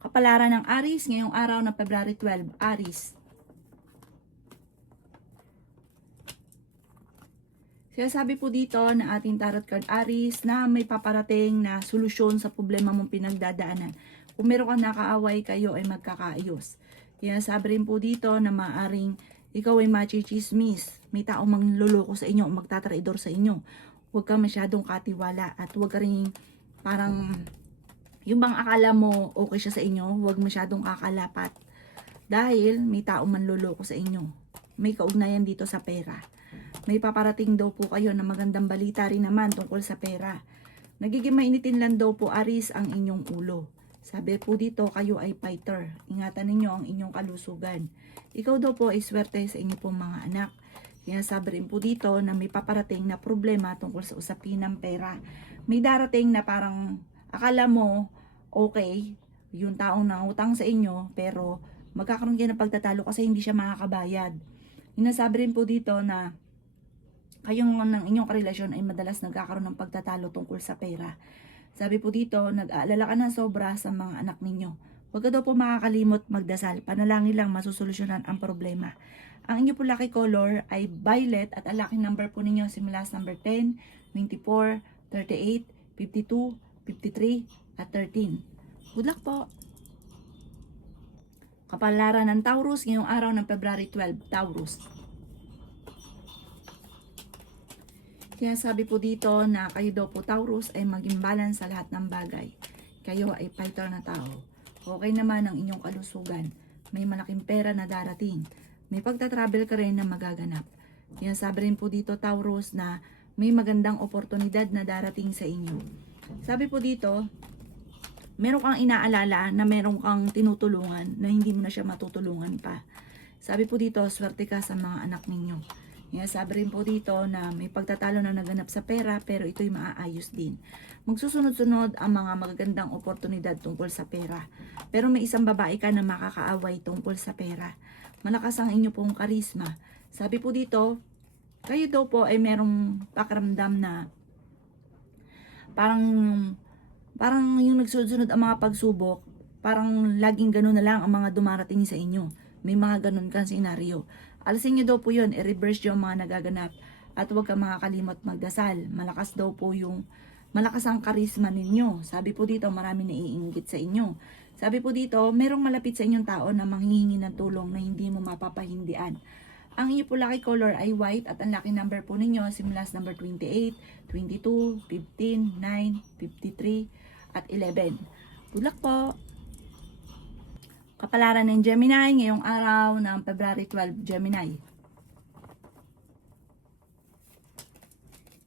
Kapalaran ng Aries ngayong araw ng February 12. Aries. Sinasabi po dito na ating tarot card Aries na may paparating na solusyon sa problema mong pinagdadaanan. Kung meron kang nakaaway, kayo ay magkakaayos. Sinasabi rin po dito na maaring ikaw ay machichismis. May taong mangluloko sa inyo o magtatraidor sa inyo. Huwag kang masyadong katiwala at huwag ka rin parang yung bang akala mo okay siya sa inyo, huwag masyadong kakalapat. Dahil may taong manloloko sa inyo. May kaugnayan dito sa pera. May paparating daw po kayo na magandang balita rin naman tungkol sa pera. Nagiging mainitin lang daw po Aries ang inyong ulo. Sabi po dito, kayo ay fighter. Ingatan ninyo ang inyong kalusugan. Ikaw daw po ay swerte sa inyo pong mga anak. Sinasabi rin po dito na may paparating na problema tungkol sa usapin ng pera. May darating na parang akala mo okay, yung taong nangutang sa inyo, pero magkakaroon kayo ng pagtatalo kasi hindi siya makakabayad. Sinasabi rin po dito na kayong ng inyong karelasyon ay madalas nagkakaroon ng pagtatalo tungkol sa pera. Sabi po dito, nag-aalala ka ng sobra sa mga anak ninyo. Huwag ka daw po makakalimot magdasal. Panalangin lang masusolusyonan ang problema. Ang inyo po lucky color ay violet at ang lucky number po ninyo simula sa number 10, 24, 38, 52, 53, at 13. Good luck po! Kapalaran ng Taurus ngayong araw ng February 12. Taurus. Kaya sabi po dito na kayo daw po Taurus ay maging balance sa lahat ng bagay. Kayo ay fighter na tao. Okay naman ang inyong kalusugan. May malaking pera na darating. May pagta-travel ka rin na magaganap. Kaya sabi rin po dito Taurus na may magandang oportunidad na darating sa inyo. Sabi po dito, meron kang inaalala na meron kang tinutulungan na hindi mo na siya matutulungan pa. Sabi po dito, swerte ka sa mga anak ninyo. Sabi rin po dito na may pagtatalo na naganap sa pera pero ito'y maaayos din. Magsusunod-sunod ang mga magagandang oportunidad tungkol sa pera. Pero may isang babae ka na makakaaway tungkol sa pera. Malakas ang inyo pong karisma. Sabi po dito, kayo daw po ay merong pakiramdam na parang yung nagsunod-sunod ang mga pagsubok, parang laging ganun na lang ang mga dumarating sa inyo. May mga ganun kang senaryo. Alisin nyo daw po yun, i-reverse yung mga nagaganap at huwag kang makakalimot magdasal. Malakas ang karisma ninyo. Sabi po dito, marami naiinggit sa inyo. Sabi po dito, merong malapit sa inyong tao na manghihingi ng tulong na hindi mo mapapahindian. Ang inyo po lucky color ay white at ang lucky number po ninyo simula sa number 28, 22, 15, 9, 53, at 11. Good luck po! Kapalaran ng Gemini ngayong araw ng February 12, Gemini.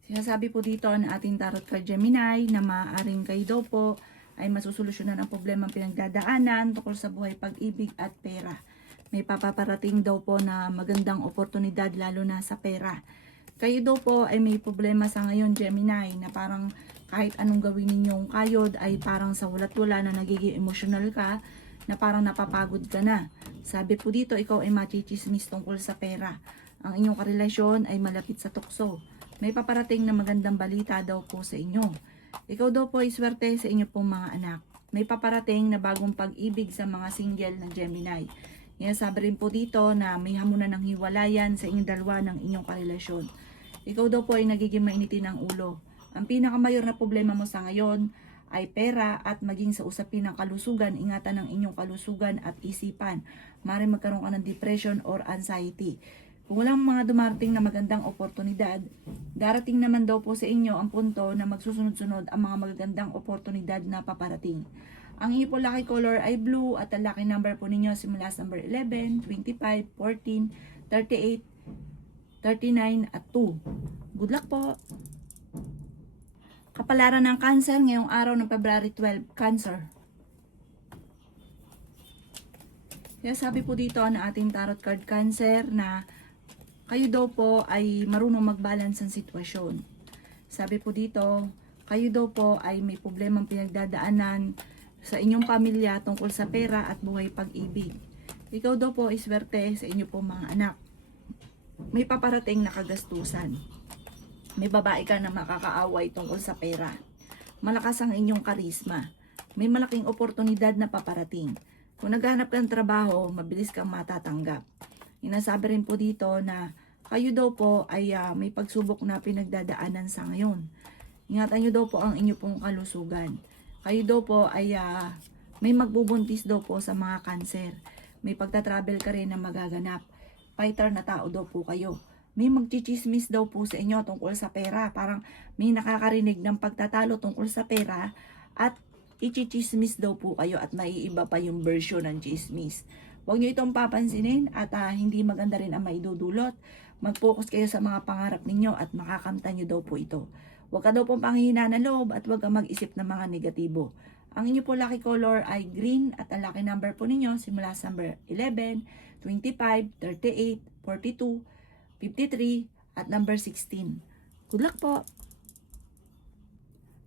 Sinasabi po dito na ating tarot card Gemini na maaaring kayo daw po ay masusolusyonan ang problema pinagdadaanan tungkol sa buhay, pag-ibig at pera. May papaparating daw po na magandang oportunidad lalo na sa pera. Kayo daw po ay may problema sa ngayon Gemini na parang kahit anong gawin ninyong kayod ay parang sa walat-wala na nagiging emotional ka, na parang napapagod ka na. Sabi po dito, ikaw ay machichismis tungkol sa pera. Ang inyong karelasyon ay malapit sa tukso. May paparating na magandang balita daw po sa inyo. Ikaw daw po ay swerte sa inyo pong mga anak. May paparating na bagong pag-ibig sa mga single na Gemini. Sabi rin po dito na may hamunan ng hiwalayan sa inyong dalawa ng inyong karelasyon. Ikaw daw po ay nagiging mainitin ng ulo. Ang pinakamayor na problema mo sa ngayon ay pera at maging sa usapin ng kalusugan. Ingatan ng inyong kalusugan at isipan. Maaaring magkaroon ka ng depression or anxiety. Kung walang mga dumarating na magandang oportunidad, darating naman daw po sa inyo ang punto na magsusunod-sunod ang mga magagandang oportunidad na paparating. Ang inyo po lucky color ay blue at ang lucky number po ninyo simula sa number 11, 25, 14, 38, 39 at 2. Good luck po! Kapalaran ng Cancer ngayong araw ng February 12, Cancer. Kaya sabi po dito na ating tarot card Cancer na kayo daw po ay marunong mag-balance ng sitwasyon. Sabi po dito, kayo daw po ay may problemang pinagdadaanan sa inyong pamilya tungkol sa pera at buhay pag-ibig. Ikaw daw po ay swerte sa inyo pong mga anak. May paparating na kagastusan. May babae ka na makakaaway tungkol sa pera. Malakas ang inyong karisma. may malaking oportunidad na paparating. Kung naghahanap ka ng trabaho, mabilis kang matatanggap. Inasabi rin po dito na kayo daw po ay may pagsubok na pinagdadaanan sa ngayon. Ingatan nyo daw po ang inyo pong kalusugan. Kayo daw po ay may magbubuntis daw po sa mga cancer. May pagta-travel ka rin na magaganap. Fighter na tao daw po kayo. May magchichismis daw po sa inyo tungkol sa pera. Parang may nakakarinig ng pagtatalo tungkol sa pera at ichichismis daw po kayo at maiiba pa yung version ng chismis. Huwag nyo itong papansinin at hindi maganda rin ang maidudulot. Mag-focus kayo sa mga pangarap ninyo at makakamtan nyo daw po ito. Huwag ka daw pong panghihina ng loob at huwag kang mag-isip ng mga negatibo. Ang inyo po lucky color ay green at ang lucky number po ninyo simula sa number 11, 25, 38, 42, 53 at number 16. Good luck po!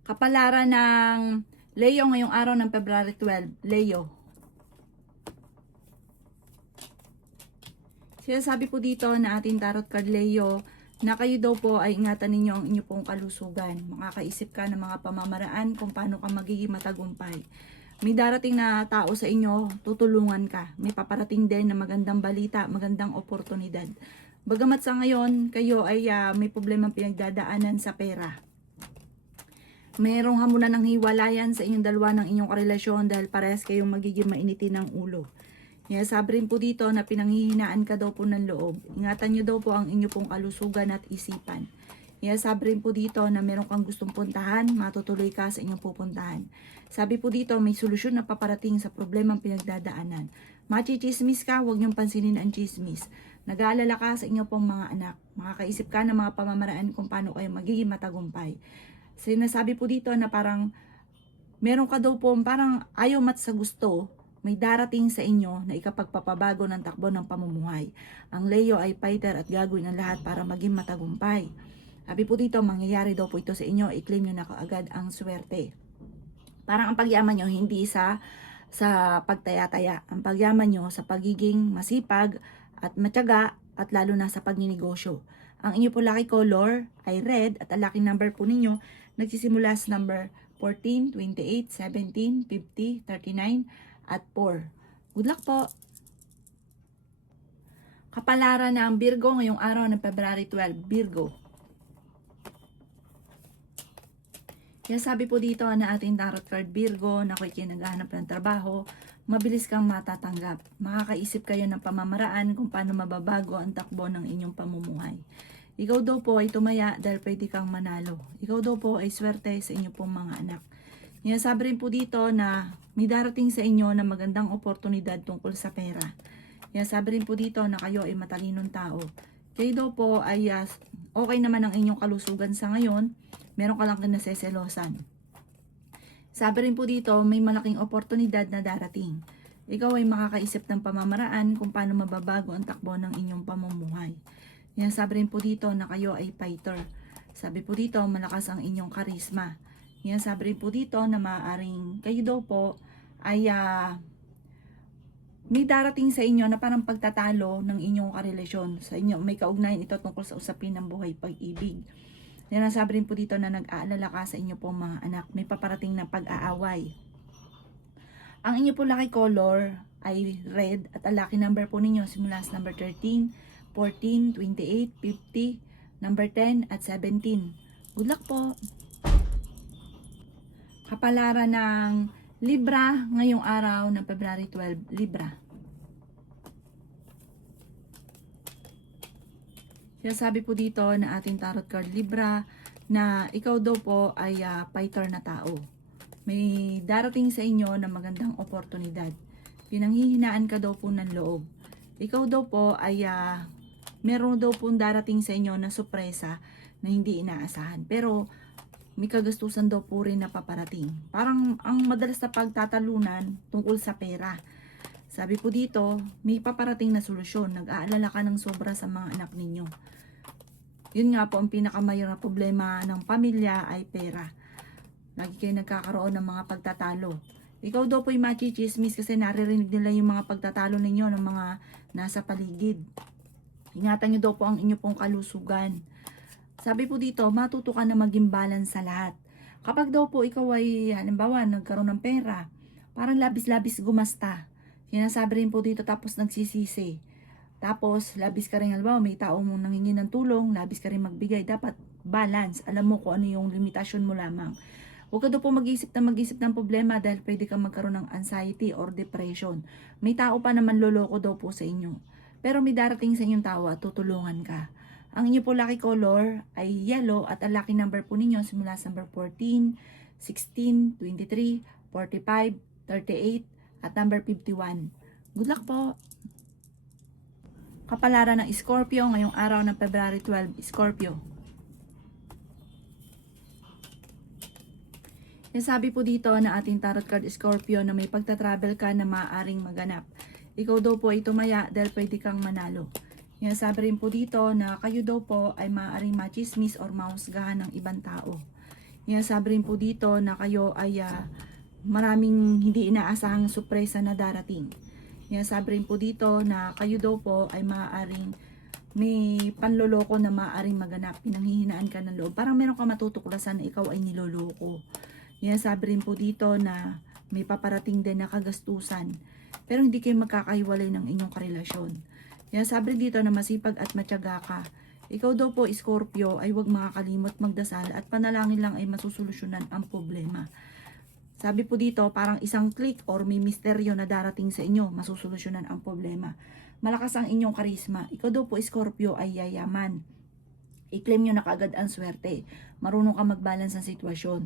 Kapalaran ng Leo ngayong araw ng February 12. Leo. Sinasabi po dito na ating tarot card Leo na kayo daw po ay ingatan ninyo ang inyo pong kalusugan. Makakaisip ka ng mga pamamaraan kung paano ka magiging matagumpay. May darating na tao sa inyo, tutulungan ka. May paparating din na magandang balita, magandang oportunidad. Bagamat sa ngayon, kayo ay may problemang pinagdadaanan sa pera. Mayroong hamunan ng hiwalayan sa inyong dalawa ng inyong karelasyon dahil parehas kayong magiging mainitin ng ulo. Sabi rin po dito na pinanghihinaan ka daw po ng loob. Ingatan nyo daw po ang inyo pong kalusugan at isipan. Sabi rin po dito na meron kang gustong puntahan, matutuloy ka sa inyong pupuntahan. Sabi po dito may solusyon na paparating sa problemang pinagdadaanan. Machichismis ka, huwag niyong pansinin ang chismis. Nag-aalala ka sa inyong pong mga anak. Makakaisip ka ng mga pamamaraan kung paano kayo magiging matagumpay. Sinasabi po dito na parang meron ka daw po parang ayaw mat sa gusto, may darating sa inyo na ikapagpapabago ng takbo ng pamumuhay. Ang Leo ay fighter at gagawin ang lahat para maging matagumpay. Sabi po dito, mangyayari daw po ito sa inyo, i-claim nyo na kaagad ang swerte. Parang ang pagyaman nyo hindi sa pagtaya-taya. Ang pagyaman nyo sa pagiging masipag at matyaga at lalo na sa pagninegosyo. Ang inyo po lucky color ay red at ang lucky number po ninyo nagsisimula sa number 14, 28, 17, 50, 39 at 4. Good luck po! Kapalaran ng Virgo ngayong araw ng February 12. Virgo. Kaya sabi po dito na ating tarot card Virgo na kayo naghahanap ng trabaho, mabilis kang matatanggap. Makakaisip kayo ng pamamaraan kung paano mababago ang takbo ng inyong pamumuhay. Ikaw daw po ay tumaya dahil pwede kang manalo. Ikaw daw po ay swerte sa inyo pong mga anak. Sabi rin po dito na may darating sa inyo na magandang oportunidad tungkol sa pera. Sabi rin po dito na kayo ay matalinong tao. Kayo daw po ay okay naman ang inyong kalusugan sa ngayon. Meron ka lang kinaseselosan. Sabi rin po dito may malaking oportunidad na darating. Ikaw ay makakaisip ng pamamaraan kung paano mababago ang takbo ng inyong pamumuhay. Sabi rin po dito na kayo ay fighter. Sabi po dito malakas ang inyong karisma. Sabi rin po dito na maaaring kayo daw po ay may darating sa inyo na parang pagtatalo ng inyong karelasyon. Sa inyo may kaugnayan ito tungkol sa usapin ng buhay pag-ibig. Sabi rin po dito na nag-aalala ka sa inyo pong mga anak. May paparating na pag-aaway. Ang inyo po lucky color ay red at ang lucky number po ninyo simula sa number 13, 14, 28, 50, number 10 at 17. Good luck po! Kapalaran ng Libra ngayong araw ng February 12. Libra. Sabi po dito na ating tarot card Libra na ikaw daw po ay fighter na tao. May darating sa inyo na magandang oportunidad. Pinanghihinaan ka daw po ng loob. Ikaw daw po ay meron daw po darating sa inyo na sorpresa na hindi inaasahan. Pero may kagastusan daw po rin na paparating. Parang ang madalas na pagtatalunan tungkol sa pera. Sabi po dito, may paparating na solusyon. Nag-aalala ka ng sobra sa mga anak ninyo. Yun nga po, ang pinakamayor na problema ng pamilya ay pera. Lagi kayo nagkakaroon ng mga pagtatalo. Ikaw daw po yung machichismis kasi naririnig nila yung mga pagtatalo ninyo ng mga nasa paligid. Ingatan nyo daw po ang inyo pong kalusugan. Sabi po dito, matuto ka na maging balance sa lahat. Kapag daw po ikaw ay halimbawa nagkaroon ng pera, parang labis-labis gumasta. Sinasabi rin po dito tapos nagsisisi. Tapos labis ka rin halimbawa may tao mong nanghingi ng tulong, labis ka rin magbigay. Dapat balance. Alam mo kung ano yung limitasyon mo lamang. Huwag ka daw po mag-isip ng problema dahil pwede kang magkaroon ng anxiety or depression. May tao pa naman loloko daw po sa inyo. Pero may darating sa inyong tao at tutulungan ka. Ang inyo po lucky color ay yellow at ang lucky number po ninyo simula sa number 14, 16, 23, 45, 38 at number 51. Good luck po! Kapalaran ng Scorpio ngayong araw ng February 12, Scorpio. Sabi po dito na ating tarot card Scorpio na may pagta-travel ka na maaaring maganap. Ikaw daw po ay tumaya dahil pwede kang manalo. Sabi rin po dito na kayo daw po ay maaaring machismis or mahusgahan ng ibang tao. Sabi rin po dito na kayo ay maraming hindi inaasahang sorpresa na darating. Sabi rin po dito na kayo daw po ay maaaring may panloloko na maaaring maganap. Pinanghihinaan ka ng loob. Parang meron ka matutuklasan na ikaw ay niloloko. Sabi rin po dito na may paparating din na kagastusan. Pero hindi kayo magkakahiwalay ng inyong karelasyon. Sabi rin dito na masipag at matyaga ka. Ikaw daw po, Scorpio, ay huwag makakalimot magdasal at panalangin lang ay masusolusyonan ang problema. Sabi po dito, parang isang click or may misteryo na darating sa inyo, masusolusyonan ang problema. Malakas ang inyong karisma. Ikaw daw po, Scorpio, ay yayaman. I-claim nyo na kaagad ang swerte. Marunong ka mag-balance ng sitwasyon.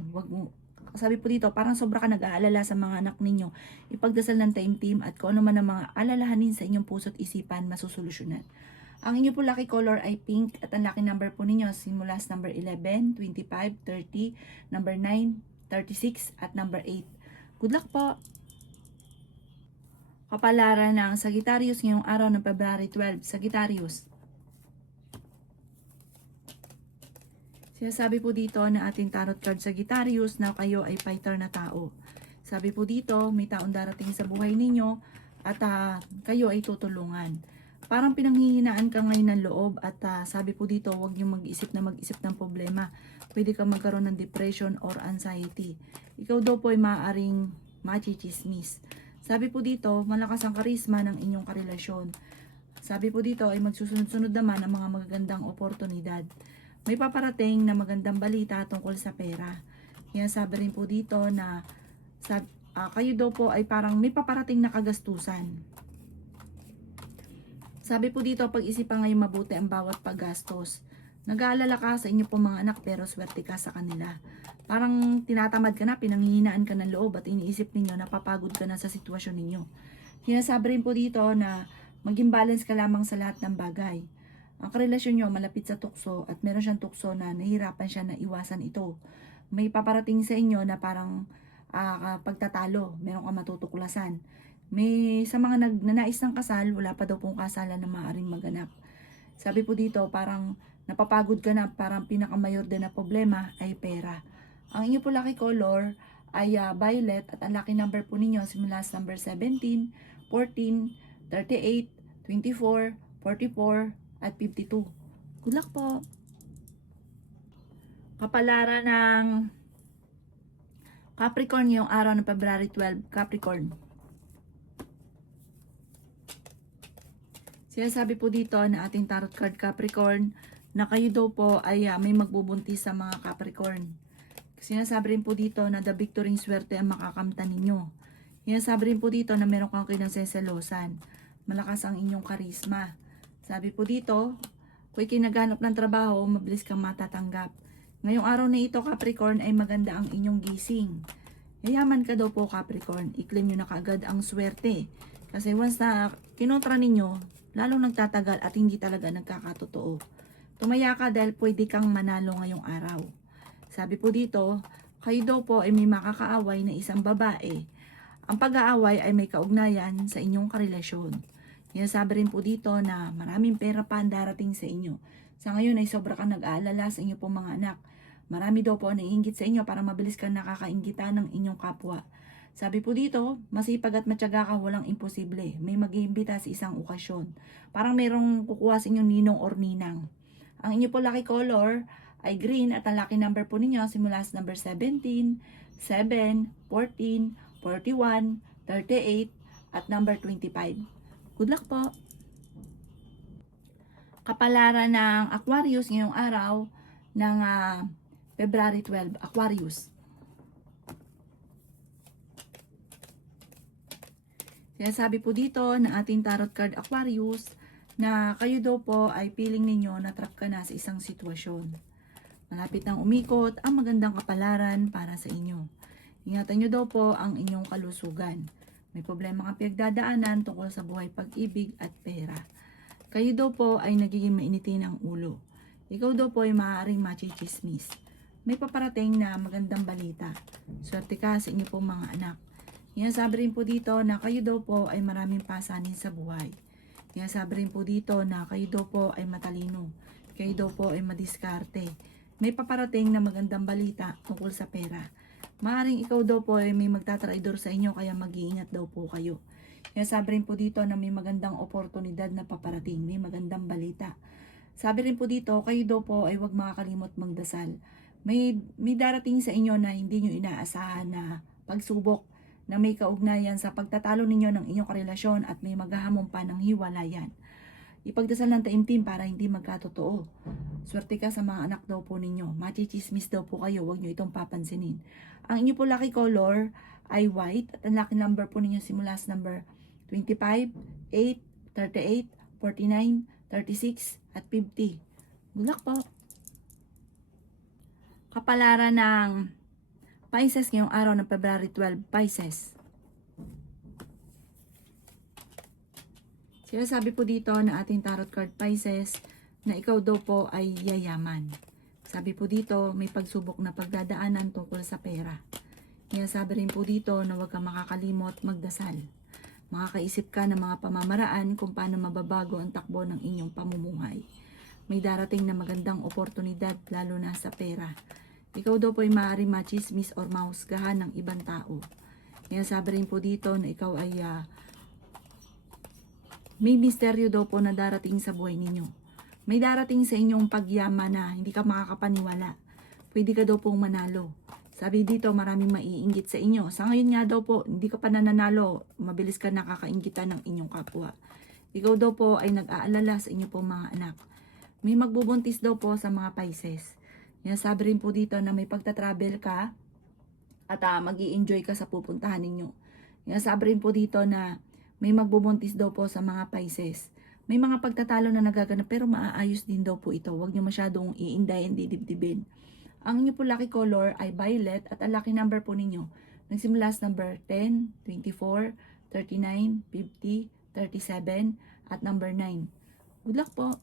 Sabi po dito, parang sobra ka nag-aalala sa mga anak ninyo. Ipagdasal ng time team at kung ano man ang mga alalahanin sa inyong puso't isipan, masusolusyonan. Ang inyo po lucky color ay pink at ang lucky number po ninyo simula sa number 11, 25, 30, number 9, 36 at number 8. Good luck po! Kapalaran ng Sagittarius ngayong araw ng February 12. Sagittarius. Sinasabi po dito na ating tarot card Sagittarius na kayo ay fighter na tao. Sabi po dito, may taong darating sa buhay ninyo at kayo ay tutulungan. Parang pinanghihinaan ka ngayon ng loob at sabi po dito, huwag niyo mag-isip ng problema. Pwede kang magkaroon ng depression or anxiety. Ikaw daw po ay maaaring machichismis. Sabi po dito, malakas ang karisma ng inyong karelasyon. Sabi po dito ay magsusunod-sunod naman ang mga magagandang oportunidad. May paparating na magandang balita tungkol sa pera. Sabi rin po dito na kayo daw po ay parang may paparating na kagastusan. Sabi po dito, pag-isipan ngayon mabuti ang bawat paggastos. Nag-aalala ka sa inyo po mga anak pero swerte ka sa kanila. Parang tinatamad ka na, pinanghihinaan ka ng loob at iniisip ninyo na papagod ka na sa sitwasyon ninyo. Sabi rin po dito na maging balance ka lamang sa lahat ng bagay. Ang karelasyon nyo malapit sa tukso at meron siyang tukso na nahihirapan siya na iwasan ito. May paparating sa inyo na parang pagtatalo, meron ka matutuklasan. May sa mga nagnanais ng kasal, wala pa daw pong kasalan na maaaring maganap. Sabi po dito, parang napapagod ka na, parang pinakamayor din na problema ay pera. Ang inyo po lucky color ay violet at ang lucky number po ninyo simula sa number 17, 14, 38, 24, 44, at 52. Good luck po! Kapalaran ng Capricorn ngayong araw ng February 12. Capricorn. Sinasabi po dito na ating tarot card Capricorn na kayo daw po ay may magbubuntis sa mga Capricorn. Sinasabi rin po dito na the victory swerte ang makakamtan ninyo. Sinasabi rin po dito na meron kang kinagseselosan. Malakas ang inyong karisma. Sabi po dito, kung ikinaganap ng trabaho, mabilis kang matatanggap. Ngayong araw na ito, Capricorn, ay maganda ang inyong gising. Yayaman ka daw po, Capricorn. I-claim nyo na kaagad ang swerte. Kasi once na kinontra ninyo, lalong nagtatagal at hindi talaga nagkakatotoo. Tumaya ka dahil pwede kang manalo ngayong araw. Sabi po dito, kayo daw po ay may makakaaway na isang babae. Ang pag-aaway ay may kaugnayan sa inyong karelasyon. Sabi rin po dito na maraming pera pa ang darating sa inyo. Sa ngayon ay sobra kang nag-aalala sa inyo pong mga anak. Marami daw po ang naiinggit sa inyo para mabilis kang nakakainggitan ng inyong kapwa. Sabi po dito, masipag at matyaga ka, walang imposible. May mag-iimbita sa isang okasyon. Parang mayroong kukuha sa inyong ninong or ninang. Ang inyo po lucky color ay green at ang lucky number po ninyo simula sa number 17, 7, 14, 41, 38 at number 25. Good luck po! Kapalaran ng Aquarius ngayong araw ng February 12, Aquarius. Kaya sabi po dito na ating tarot card Aquarius na kayo daw po ay feeling ninyo na trap ka na sa isang sitwasyon. Malapit nang umikot ang magandang kapalaran para sa inyo. Ingatan nyo daw po ang inyong kalusugan. May problema kang pinagdadaanan tungkol sa buhay, pag-ibig at pera. Kayo daw po ay nagiging mainitin ang ulo. Ikaw daw po ay maaaring machichismis. May paparating na magandang balita. Swerte ka sa inyo pong mga anak. Sabi rin po dito na kayo daw po ay maraming pasanin sa buhay. Sabi rin po dito na kayo daw po ay matalino. Kayo daw po ay madiskarte. May paparating na magandang balita tungkol sa pera. Maaaring ikaw daw po ay may magtatraidor sa inyo kaya mag-iingat daw po kayo. Sabi rin po dito na may magandang oportunidad na paparating, may magandang balita. Sabi rin po dito, kayo daw po ay huwag makakalimot magdasal. May darating sa inyo na hindi nyo inaasahan na pagsubok na may kaugnayan sa pagtatalo ninyo ng inyong karelasyon at may maghahamon pa ng hiwalayan. Ipagdasal ng taimtim para hindi magkatotoo. Swerte ka sa mga anak daw po ninyo. Machichismis daw po kayo, huwag nyo itong papansinin. Ang inyo po lucky color ay white at ang lucky number po ninyo simula sa number 25, 8, 38, 49, 36, at 50. Good luck po! Kapalaran ng Pisces ngayong araw ng February 12, Pisces. Sabi po dito na ating tarot card Pisces na ikaw daw po ay yayaman. Sabi po dito may pagsubok na pagdadaanan tungkol sa pera. Sabi rin po dito na huwag kang makakalimot magdasal. Makakaisip ka ng mga pamamaraan kung paano mababago ang takbo ng inyong pamumuhay. May darating na magandang oportunidad lalo na sa pera. Ikaw daw po ay maaaring machismis or mahusgahan ng ibang tao. Sabi rin po dito na ikaw ay may misteryo daw po na darating sa buhay ninyo. May darating sa inyong pagyaman na hindi ka makakapaniwala. Pwede ka daw pong manalo. Sabi dito maraming maiinggit sa inyo. Sa ngayon nga daw po, hindi ka pa nananalo. Mabilis ka nakakainggitan ng inyong kapwa. Ikaw daw po ay nag-aalala sa inyo pong mga anak. May magbubuntis daw po sa mga Pisces. Sabi rin po dito na may pagta-travel ka at mag-i-enjoy ka sa pupuntahan ninyo. Sabi rin po dito na may magbubuntis daw po sa mga Pisces. May mga pagtatalo na nagaganap pero maaayos din daw po ito. Huwag nyo masyadong iindayin, didibdibin. Ang inyo po lucky color ay violet at ang lucky number po ninyo nagsimula sa number 10, 24, 39, 50, 37 at number 9. Good luck po!